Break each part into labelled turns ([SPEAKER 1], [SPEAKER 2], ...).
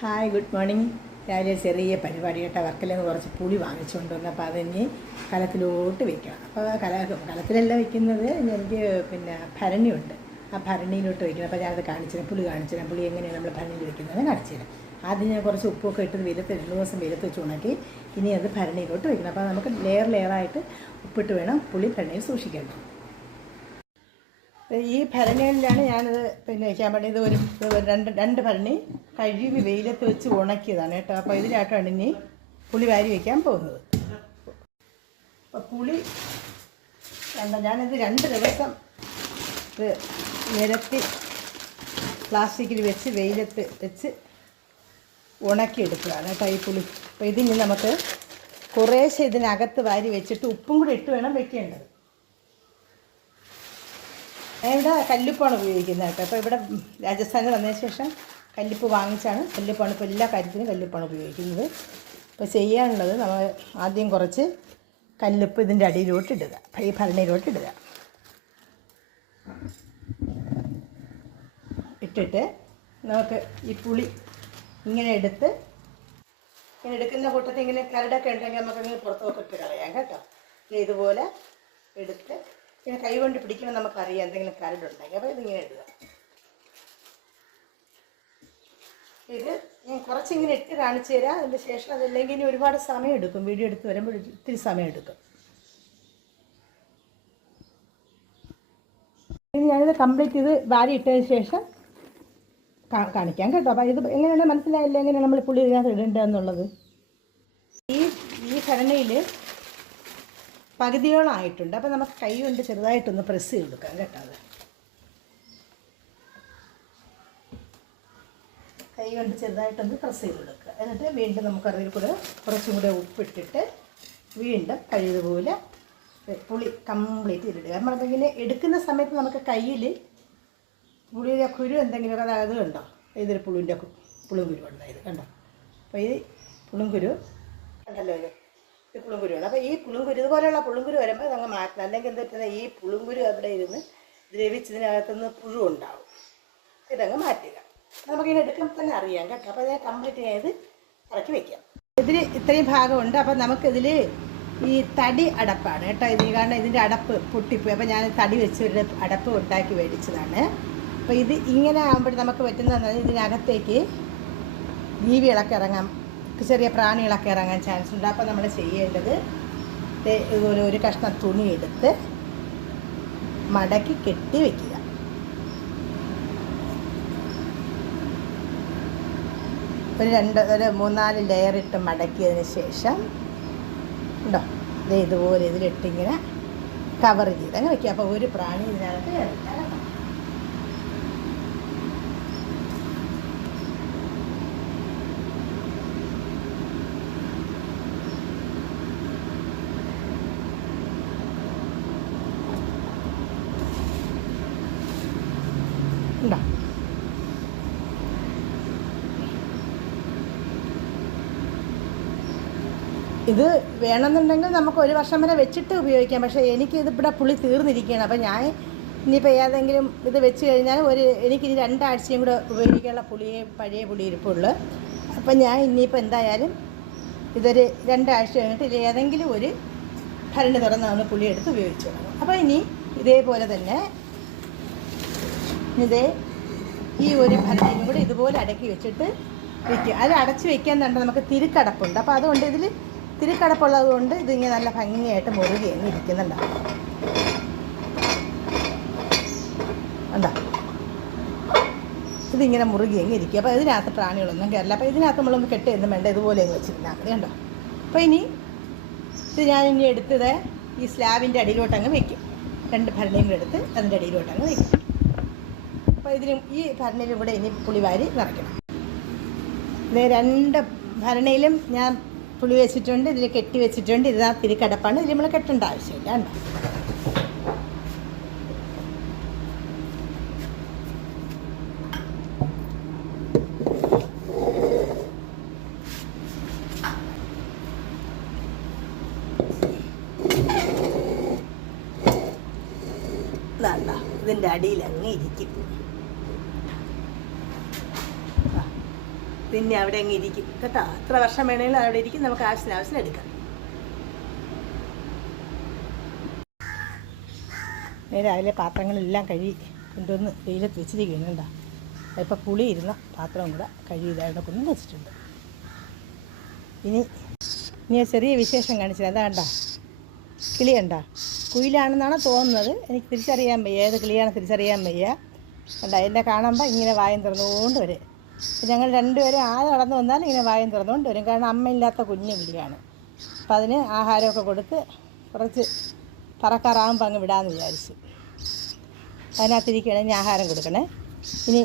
[SPEAKER 1] Hi good morning രാവിലെ ചെറിയ പരിപാടി വർക്കിൽ നിന്ന് കുറച്ച് പുളി വാങ്ങിച്ചുകൊണ്ട് വന്നു. അപ്പോൾ അതിന് കലത്തിലോട്ട് വെക്കണം. അപ്പോൾ കല കലത്തിലല്ല വെക്കുന്നത്. എനിക്ക് പിന്നെ ഭരണിയുണ്ട്. ആ ഭരണിയിലോട്ട് വെക്കണം. അപ്പോൾ ഞാനത് കാണിച്ചുതരാം. പുളി കാണിച്ചുതരാം. പുളി എങ്ങനെയാണ് നമ്മൾ ഭരണിയിൽ വെക്കുന്നത് കാണിച്ചുതരാം. ആദ്യം ഞാൻ കുറച്ച് ഉപ്പൊക്കെ ഇട്ട് വെയിലത്ത് രണ്ട് ദിവസം വെയിലത്ത് വെച്ച് ഉണക്കി. ഇനി അത് ഭരണിയിലോട്ട് വെക്കണം. അപ്പോൾ നമുക്ക് ലെയർ ലെയറായിട്ട് ഉപ്പിട്ട് വേണം പുളി ഭരണിയിൽ സൂക്ഷിക്കേണ്ടത് ഈ ഭരണികളിലാണ് ഞാനത് പിന്നെ വയ്ക്കാൻ ഇത് ഒരു രണ്ട് രണ്ട് ഭരണി കഴുകി വെയിലത്ത് വെച്ച് ഉണക്കിയതാണ് കേട്ടോ. അപ്പോൾ ഇതിലായിട്ടാണ് ഇനി പുളി വാരി വയ്ക്കാൻ പോകുന്നത്. അപ്പോൾ പുളി കണ്ട ഞാനിത് രണ്ട് ദിവസം നിരത്തി പ്ലാസ്റ്റിക്കിൽ വെച്ച് വെയിലത്ത് വെച്ച് ഉണക്കിയെടുക്കുകയാണ് കേട്ടോ ഈ പുളി. അപ്പോൾ ഇതിന് നമുക്ക് കുറേശ്ശെ ഇതിനകത്ത് വാരി വെച്ചിട്ട് ഉപ്പും കൂടി ഇട്ട് വേണം വെക്കേണ്ടത്. ഇവിടെ കല്ലുപ്പാണ് ഉപയോഗിക്കുന്നത് കേട്ടോ. അപ്പോൾ ഇവിടെ രാജസ്ഥാനിൽ വന്നതിന് ശേഷം കല്ലുപ്പ് വാങ്ങിച്ചാണ്. കല്ലിപ്പാണ് ഇപ്പോൾ എല്ലാ കാര്യത്തിനും കല്ലിപ്പാണ് ഉപയോഗിക്കുന്നത്. അപ്പോൾ ചെയ്യാനുള്ളത് നമ്മൾ ആദ്യം കുറച്ച് കല്ലിപ്പ് ഇതിന്റെ അടിയിലോട്ട് ഇടുക. ഈ ഭരണിയിലോട്ട് ഇടുക. ഇട്ടിട്ട് നമുക്ക് ഈ പുളി ഇങ്ങനെ എടുത്ത് ഇങ്ങനെ എടുക്കുന്ന കൂട്ടത്തിൽ ഇങ്ങനെ കരടൊക്കെ ഉണ്ടെങ്കിൽ നമുക്കങ്ങനെ പുറത്തൊക്കെ ഇട്ട് കളയാം കേട്ടോ. ഇതുപോലെ എടുത്ത് പിന്നെ കൈ കൊണ്ട് പിടിക്കുമ്പോൾ നമുക്കറിയാം എന്തെങ്കിലും കരടുണ്ടെങ്കിൽ. അപ്പോൾ ഇതിങ്ങനെ ഇടുക. ഇത് കുറച്ചിങ്ങനെ ഇട്ട് കാണിച്ചു തരാം. അതിന് ശേഷം അതല്ലെങ്കിൽ ഇനി ഒരുപാട് സമയം എടുക്കും. വീഡിയോ എടുത്ത് വരുമ്പോൾ ഇത്തിരി സമയം എടുക്കും. ഇനി ഞാനിത് കംപ്ലീറ്റ് ചെയ്ത് വാരി ഇട്ടതിന് ശേഷം കാണിക്കാം കേട്ടോ. അപ്പോൾ ഇത് എങ്ങനെയാണ് മനസ്സിലായില്ല? എങ്ങനെയാണ് നമ്മൾ പുള്ളി ഇതിനകത്ത് ഇടേണ്ടത് എന്നുള്ളത്? ഈ ഈ ഘടനയിൽ പകുതിയോളം ആയിട്ടുണ്ട്. അപ്പോൾ നമുക്ക് കൈ കൊണ്ട് ചെറുതായിട്ടൊന്ന് പ്രസ് ചെയ്ത് കൊടുക്കാം കേട്ടോ അത്. കൈ കൊണ്ട് ചെറുതായിട്ടൊന്ന് പ്രസ് ചെയ്ത് കൊടുക്കുക എന്നിട്ട് വീണ്ടും നമുക്ക് അതിൽ കൂടെ കുറച്ചും കൂടെ ഉപ്പിട്ടിട്ട് വീണ്ടും കഴിയതുപോലെ പുളി കംപ്ലീറ്റ് ചെയ്തിടുക. നമ്മളിപ്പോൾ ഇങ്ങനെ എടുക്കുന്ന സമയത്ത് നമുക്ക് കയ്യിൽ പുളിയുടെ കുരു എന്തെങ്കിലുമൊക്കെ അതായത് കണ്ടോ ഇതൊരു പുളിന്റെ പുളും കുരു ഉണ്ടായത് കണ്ടോ? അപ്പോൾ ഈ പുളുംകുരു കണ്ടല്ലോ ഇത്? ഈ പുളുംകുരുവാണ് അപ്പോൾ ഈ പുളുംകുരു ഇതുപോലെയുള്ള പുളുംകുരു വരുമ്പോൾ നമ്മൾ മാറ്റണം. അല്ലെങ്കിൽ എന്താ പറ്റുന്നത് ഈ പുളുംകുരു അവിടെ ഇരുന്ന് ദ്രവിച്ചതിനകത്തുനിന്ന് പുഴു ഉണ്ടാവും ഇതങ്ങ് മാറ്റുക. നമുക്കിങ്ങനെ എടുക്കുമ്പോൾ തന്നെ അറിയാം കേട്ടോ. അപ്പോൾ ഞാൻ കംപ്ലീറ്റ് ചെയ്ത് ഇറക്കി വെക്കാം. ഇതിൽ ഇത്രയും ഭാഗമുണ്ട്. അപ്പോൾ നമുക്കിതിൽ ഈ തടി അടപ്പാണ് കേട്ടോ. ഇത് കാരണം ഇതിന്റെ അടപ്പ് പൊട്ടിപ്പോയി. അപ്പോൾ ഞാൻ തടി വെച്ച് ഒരു അടപ്പ് ഉണ്ടാക്കി മേടിച്ചതാണ്. അപ്പോൾ ഇത് ഇങ്ങനെ ആകുമ്പോൾ നമുക്ക് പറ്റുന്നതെന്ന് ഇതിനകത്തേക്ക് ജീവികളൊക്കെ ഇറങ്ങാം. ചെറിയ പ്രാണികളൊക്കെ ഇറങ്ങാൻ ചാൻസ് ഉണ്ട്. അപ്പോൾ നമ്മൾ ചെയ്യേണ്ടത് ഇതുപോലെ ഒരു കഷ്ണം തുണി എടുത്ത് മടക്കി കെട്ടി വെക്കുക. ഒരു രണ്ട് ഒരു മൂന്നാൽ ലെയർ ഇട്ട് മടക്കിയതിന് ശേഷം ഉണ്ടോ? ദേ ഇതുപോലെ ഇതിലിട്ടിങ്ങനെ കവർ ചെയ്ത് അങ്ങനെ വെക്കുക. അപ്പോൾ ഒരു പ്രാണി ഇതിനകത്ത് ഇത് വേണമെന്നുണ്ടെങ്കിൽ നമുക്ക് ഒരു വർഷം വരെ വെച്ചിട്ട് ഉപയോഗിക്കാം. പക്ഷേ എനിക്ക് ഇത് ഇവിടെ പുളി തീർന്നിരിക്കുകയാണ്. അപ്പോൾ ഞാൻ ഇനിയിപ്പോൾ ഏതെങ്കിലും ഇത് വെച്ച് കഴിഞ്ഞാൽ ഒരു എനിക്കിനി രണ്ടാഴ്ചയും കൂടെ ഉപയോഗിക്കാനുള്ള പുളിയെ പഴയ പുളി ഇരിപ്പുള്ളൂ. അപ്പം ഞാൻ ഇനിയിപ്പോൾ എന്തായാലും ഇതൊരു രണ്ടാഴ്ച കഴിഞ്ഞിട്ട് ഇതിൽ ഏതെങ്കിലും ഒരു ഭരണി തുറന്നാണ് പുളി എടുത്ത് ഉപയോഗിച്ചു അപ്പോൾ ഇനി ഇതേപോലെ തന്നെ ഇതേ ഈ ഒരു ഭരണിയും കൂടെ ഇതുപോലെ അടക്കി വെച്ചിട്ട് വയ്ക്കുക അത് അടച്ച് വയ്ക്കാൻ തന്നെ നമുക്ക് തിരുക്കടപ്പുണ്ട്. അപ്പോൾ അതുകൊണ്ട് ഇതിൽ തിരുക്കടപ്പുള്ളത് കൊണ്ട് ഇതിങ്ങനെ നല്ല ഭംഗിയായിട്ട് മുറുകി അങ്ങ് ഇരിക്കുന്നുണ്ടാവും ഉണ്ടോ ഇതിങ്ങനെ മുറുകി അങ്ങ് ഇരിക്കുക അപ്പോൾ ഇതിനകത്ത് പ്രാണികളൊന്നും കയറില്ല അപ്പോൾ ഇതിനകത്ത് നമ്മളൊന്ന് കെട്ടിയൊന്നും വേണ്ട. ഇതുപോലെ അങ്ങ് വെച്ചിരുന്നാൽ മതി കണ്ടോ? അപ്പോൾ ഇനി ഇത് ഞാൻ ഇനി എടുത്തത് ഈ സ്ലാബിന്റെ അടിയിലോട്ട് അങ്ങ് വെക്കും. രണ്ട് ഭരണിയും കൂടെ എടുത്ത് അതിന്റെ അടിയിലോട്ട് അങ്ങ് വെക്കും. അപ്പോൾ ഇതിന് ഈ ഭരണിയിലും കൂടെ ഇനി പുളിവാരി നിറയ്ക്കണം. ഇത് രണ്ട് ഭരണിയിലും ഞാൻ പുളി വെച്ചിട്ടുണ്ട് ഇതിൽ കെട്ടി വെച്ചിട്ടുണ്ട് ഇത് ആ തിരിക്കടപ്പാണ് ഇതിൽ നമ്മൾ കെട്ടേണ്ട ആവശ്യമില്ല ഇതാണ്ട ഇതിന്റെ അടിയിൽ അങ്ങ് ഇരിക്കും. ആ. പിന്നെ അവിടെ അങ്ങ് ഇരിക്കും. കേട്ടോ? എത്ര വർഷം വേണമെങ്കിലും അവിടെ ഇരിക്കും. നമുക്ക് ആവശ്യത്തിന് ആവശ്യത്തിന് എടുക്കാം. രാവിലെ പാത്രങ്ങളെല്ലാം കഴുകി കൊണ്ടുവന്ന് വെയിലത്ത് വെച്ചിരിക്കുകയാണ് കേട്ടോ ഇപ്പോൾ പുളി ഇരുന്ന പാത്രവും കൂടെ അവിടെ കൊണ്ട് വെച്ചിട്ടുണ്ട്. ഇനി ഇനി ചെറിയ വിശേഷം കാണിച്ചത് അതാ കണ്ട? കിളി കണ്ട? കുയിലാണെന്നാണ് തോന്നുന്നത്. എനിക്ക് തിരിച്ചറിയാൻ വയ്യ. ഏത് കിളിയാണ് തിരിച്ചറിയാൻ വയ്യ. കണ്ട? എന്നെ കാണുമ്പോൾ ഇങ്ങനെ വായം തുറന്നുകൊണ്ട് വരും. ഞങ്ങൾ രണ്ടുപേരും ആര് കടന്നു വന്നാലും ഇങ്ങനെ വായം തുറന്നുകൊണ്ട് വരും. കാരണം അമ്മയില്ലാത്ത കുഞ്ഞു കിളിയാണ് അപ്പം അതിന് ആഹാരമൊക്കെ കൊടുത്ത് കുറച്ച് പറക്കാറാകുമ്പോൾ അങ്ങ് വിടാമെന്ന് വിചാരിച്ചു. അതിനകത്തിരിക്കുകയാണെങ്കിൽ ആഹാരം കൊടുക്കണേ. ഇനി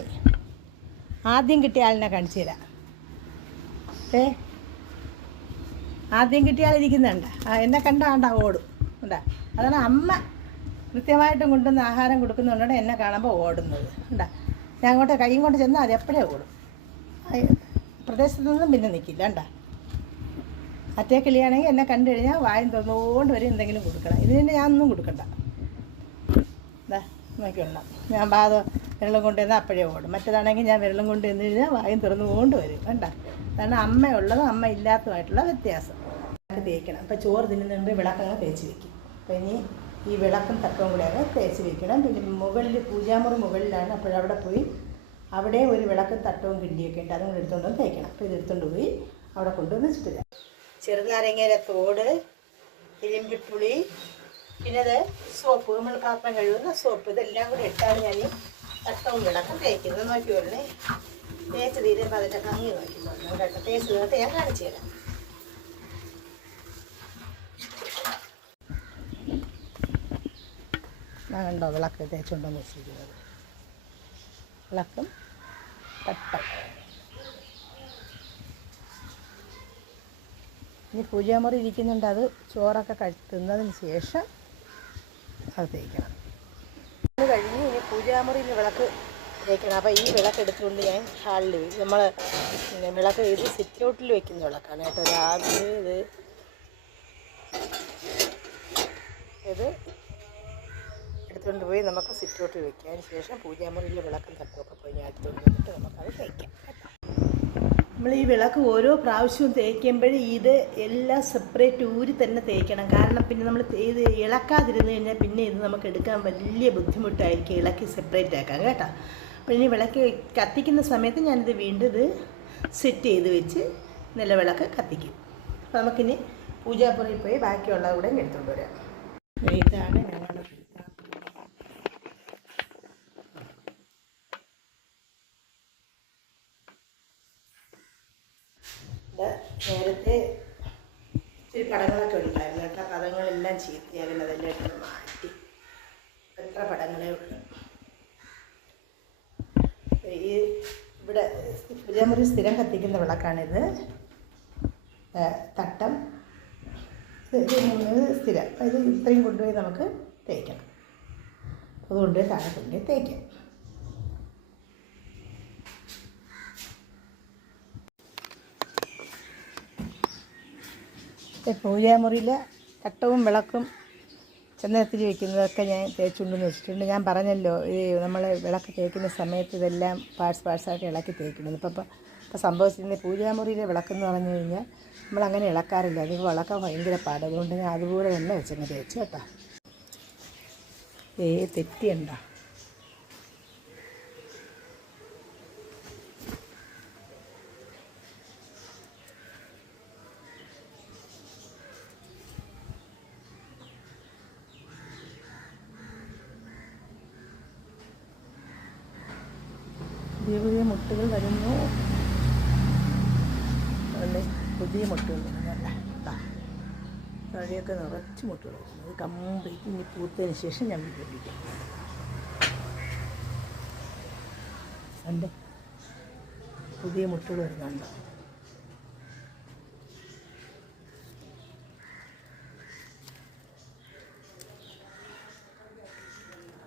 [SPEAKER 1] ആദ്യം കിട്ടിയ ആളിനെ കാണിച്ചു തരാം. ഏ? ആദ്യം കിട്ടിയ ആളിരിക്കുന്നുണ്ട് എന്നെ കണ്ടാണ്ട ഓടും. ഉണ്ടാ അതാണ് അമ്മ കൃത്യമായിട്ടും കൊണ്ടുവന്ന് ആഹാരം കൊടുക്കുന്നുണ്ടാണ് എന്നെ കാണുമ്പോൾ ഓടുന്നത്. ഉണ്ടാ ഞാൻ അങ്ങോട്ട് കൈയും കൊണ്ട് ചെന്നാൽ അത് എപ്പോഴേ ഓടും? പ്രദേശത്ത് നിന്നും പിന്നെ നിൽക്കില്ല കണ്ടാ? അറ്റേ കിളിയാണെങ്കിൽ എന്നെ കണ്ടു കഴിഞ്ഞാൽ വായും തുറന്നുകൊണ്ട് വരെ എന്തെങ്കിലും കൊടുക്കണം. ഇതിന് ഞാൻ ഒന്നും കൊടുക്കണ്ട. ഇതാ ഞാൻ ബാധ വെള്ളം കൊണ്ടുവന്നാൽ അപ്പോഴേ ഓടും. മറ്റേതാണെങ്കിൽ ഞാൻ വെള്ളം കൊണ്ട് വന്നു കഴിഞ്ഞാൽ വായും തുറന്നുകൊണ്ട് വരും കണ്ട? അതാണ് അമ്മയുള്ളതും അമ്മ ഇല്ലാത്തതുമായിട്ടുള്ള വ്യത്യാസം. തേക്കണം. അപ്പോൾ ചോറ് തിന്നുന്നുണ്ട് വിളക്കങ്ങൾ തേച്ച് വെക്കും. അപ്പോൾ ഇനി ഈ വിളക്കും തക്കവും കൂടെ അങ്ങ് തേച്ച് വെക്കണം. പിന്നെ മുകളിൽ പൂജാമുറി മുകളിലാണ്. അപ്പോഴവിടെ പോയി അവിടെ ഒരു വിളക്ക് തട്ടവും കിണ്ടിയൊക്കെ ഉണ്ട് അതും എടുത്തുകൊണ്ട് വന്ന് തേക്കണം. അപ്പോൾ ഇത് എടുത്തുകൊണ്ട് പോയി അവിടെ കൊണ്ടുവന്ന് വെച്ചിട്ടില്ല. ചെറുനാരങ്ങയുടെ തോട് ഇരുമ്പിപ്പുളി പിന്നെ അത് സോപ്പ്. നമ്മൾ പാത്രം കഴുകുന്ന സോപ്പ്. ഇതെല്ലാം കൂടി ഇട്ടാണ് ഞാൻ തട്ടവും വിളക്കും തേക്കുന്നത്. നോക്കി വരണേ. തേച്ച് തീരുമ്പോൾ അതിന്റെ ഭംഗി നോക്കി നോക്കണം കേട്ടോ. തേച്ച് തീർത്ത് ഞാൻ കാണിച്ചു തരാം. ണ്ടോ വിളക്ക് തേച്ചുകൊണ്ടെന്ന് വെച്ചിരിക്കുന്നത്. വിളക്കും തട്ടം. ഇനി പൂജാമുറി ഇരിക്കുന്നുണ്ട്. അത് ചോറൊക്കെ കഴി തിന്നതിന് ശേഷം അത് തേക്കണം. അത് കഴിഞ്ഞ് ഇനി പൂജാമുറിയിൽ വിളക്ക് തേക്കണം. അപ്പോൾ ഈ വിളക്ക് എടുത്തുകൊണ്ട് ഞാൻ ഹാളിൽ നമ്മൾ വിളക്ക് ഇത് സിറ്റ് ഔട്ടിൽ വെക്കുന്ന വിളക്കാണ് കേട്ടോ. രാവിലെ ഇത് ഇത് എടുത്തുകൊണ്ട് പോയി നമുക്ക് സിറ്റൗട്ട് വയ്ക്കാം അതിന് ശേഷം പൂജാമുറിയിൽ വിളക്കും തട്ടുമൊക്കെ പോയി ഞാൻ വന്നിട്ട് നമുക്കത് തേക്കാം കേട്ടോ. നമ്മൾ ഈ വിളക്ക് ഓരോ പ്രാവശ്യവും തേക്കുമ്പോൾ ഇത് എല്ലാം സെപ്പറേറ്റ് ഊരി തന്നെ തേക്കണം. കാരണം പിന്നെ നമ്മൾ ഇത് ഇളക്കാതിരുന്ന് കഴിഞ്ഞാൽ പിന്നെ ഇത് നമുക്ക് എടുക്കാൻ വലിയ ബുദ്ധിമുട്ടായിരിക്കും ഇളക്കി സെപ്പറേറ്റ് ആക്കാൻ കേട്ടോ. അപ്പോൾ ഇനി വിളക്ക് കത്തിക്കുന്ന സമയത്ത് ഞാനിത് വീണ്ടും ഇത് സെറ്റ് ചെയ്ത് വെച്ച് നിലവിളക്ക് കത്തിക്കും. അപ്പോൾ നമുക്കിനി പൂജാപ്പുറയിൽ പോയി ബാക്കിയുള്ള കൂടെ എടുത്തുകൊണ്ട് വരാം. ഇതാണ് ഞങ്ങളുടെ ഇത് നേരത്തെ ഇച്ചിരി പടങ്ങളൊക്കെ ഉണ്ടായിരുന്നു കേട്ടോ. പടങ്ങളെല്ലാം ചീത്തയാകുന്ന അതെല്ലാം എടുത്ത് മാറ്റി. എത്ര പടങ്ങളേ ഉള്ളൂ. ഈ ഇവിടെ പൂജാമുറി സ്ഥിരം കത്തിക്കുന്ന വിളക്കാണിത്. തട്ടം. സ്ഥിരം. അപ്പം ഇത് ഇത്രയും കൊണ്ടുപോയി നമുക്ക് തേക്കണം അതുകൊണ്ട് താഴെ കൊണ്ടുപോയി തേക്കാം. പൂജാമുറിയിൽ തട്ടവും വിളക്കും ചന്ദനത്തിൽ വയ്ക്കുന്നതൊക്കെ ഞാൻ തേച്ചുണ്ടെന്ന് വെച്ചിട്ടുണ്ട്. ഞാൻ പറഞ്ഞല്ലോ ഈ നമ്മൾ വിളക്ക് തേക്കുന്ന സമയത്ത് ഇതെല്ലാം പാഴ്സ് പാഴ്സായിട്ട് ഇളക്കി തേക്കുന്നത്. ഇപ്പം ഇപ്പം ഇപ്പം സംഭവിച്ചിരുന്നത് പൂജാമുറിയിലെ വിളക്കെന്ന് പറഞ്ഞു കഴിഞ്ഞാൽ നമ്മളങ്ങനെ ഇളക്കാറില്ല. അത് വിളക്കാൻ ഭയങ്കര പാട്. അതുകൊണ്ട് ഞാൻ അതുപോലെ തന്നെ വെച്ചങ്ങ് തേച്ചു കേട്ടോ. ഏ തെറ്റിയുണ്ടോ പുതിയ പുതിയ മുട്ടുകൾ വരുന്നു. അല്ലേ പുതിയ മുട്ടുകൾ വരുന്നല്ല താഴെയൊക്കെ നിറച്ച് മുട്ടുകൾ വരുന്നത് കംപ്ലീറ്റ് ഇനി പൂത്തതിന് ശേഷം ഞാൻ പിടിപ്പിക്കാം അല്ലേ പുതിയ മുട്ടുകൾ വരുന്നുണ്ടോ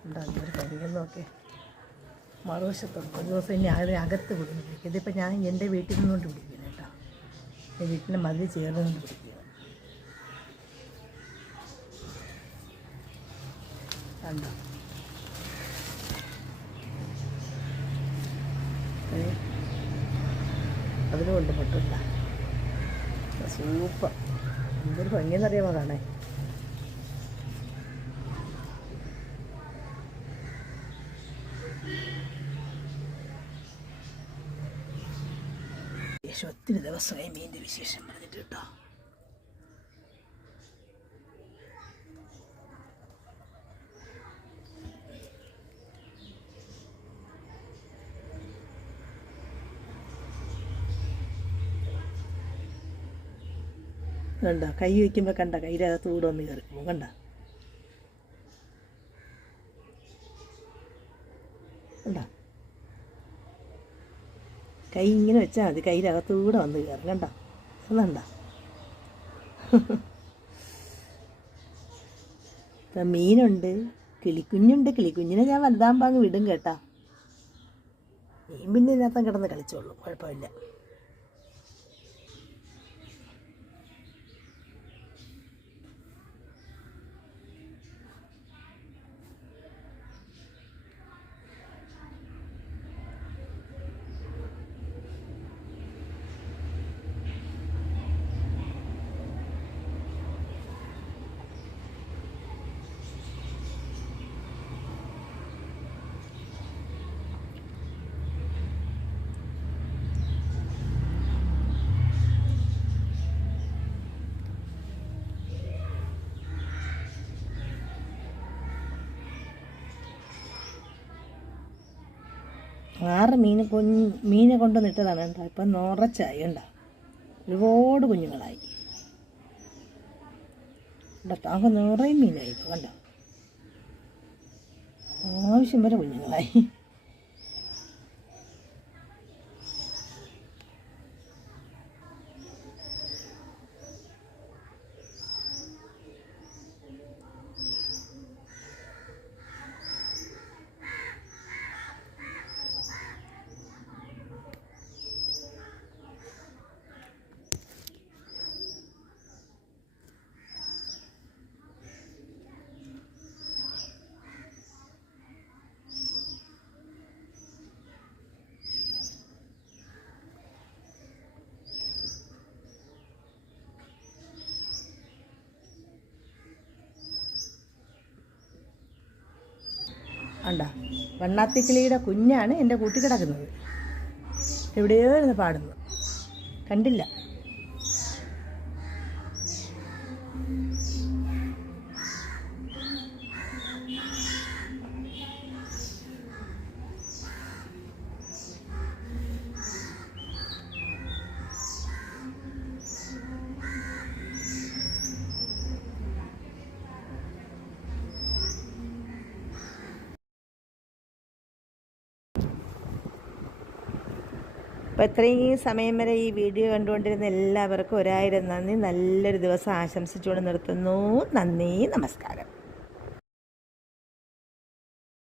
[SPEAKER 1] ഉണ്ടാകുന്നൊരു ഒരു കരികൾ നോക്കേ മറുവശത്തുണ്ട്. ഒരു ദിവസം ഇനി ആളെ അകത്ത് വിടുന്നു പിടിക്കും ഇതിപ്പോൾ ഞാൻ എന്റെ വീട്ടിൽ നിന്നുകൊണ്ട് പിടിക്കുന്നത് കേട്ടോ. എന്റെ വീട്ടിന്റെ മതിൽ ചേർന്നുകൊണ്ട് പിടിക്കുക കണ്ടോ? ഏ? അതിനും ഉണ്ട് മുട്ടുണ്ട സൂപ്പർ. എന്തൊരു ഭംഗിയെന്നറിയാമോ കാണാൻ വിശേഷം ഒത്തിരി ദിവസമായി മീന്റെ വിശേഷം പറഞ്ഞിട്ട് കേട്ടോ. കണ്ട? കൈ വയ്ക്കുമ്പോൾ കണ്ട? കൈരകത്ത് കൂടെ ഒന്ന് കയറി പോകും. കണ്ട? കൈ ഇങ്ങനെ വെച്ചാൽ മതി. കയ്യിലകത്തൂടെ വന്ന് കയറും കണ്ട? ഇപ്പം മീനുണ്ട്. കിളിക്കുഞ്ഞുണ്ട്. കിളിക്കുഞ്ഞിനെ ഞാൻ വലുതാകുമ്പോൾ അങ്ങ് വിടും കേട്ടാ. മീൻ പിന്നെ ഇതിനകത്തും കിടന്ന് കളിച്ചോളൂ. കുഴപ്പമില്ല. ആറ് മീൻ കുഞ്ഞ് മീനെ കൊണ്ടുവന്നിട്ടതാണ് എന്താ ഇപ്പം നിറച്ചായി ഉണ്ടാ ഒരുപാട് കുഞ്ഞുങ്ങളായി. കണ്ടോ? താങ്കൾ നിറയും മീനായി ഇപ്പോൾ കണ്ടോ? ആവശ്യം വരെ കുഞ്ഞുങ്ങളായി. കണ്ട വണ്ണാത്തിക്കിളിയുടെ കുഞ്ഞാണ് എന്റെ കൂട്ടി കിടക്കുന്നത്. എവിടെയോ ഇരുന്ന് പാടുന്നു. കണ്ടില്ല. അപ്പോൾ ഇത്രയും സമയം വരെ ഈ വീഡിയോ കണ്ടുകൊണ്ടിരുന്ന എല്ലാവർക്കും ഒരായിരം നന്ദി. നല്ലൊരു ദിവസം ആശംസിച്ചുകൊണ്ട് നിർത്തുന്നു. നന്ദി നമസ്കാരം.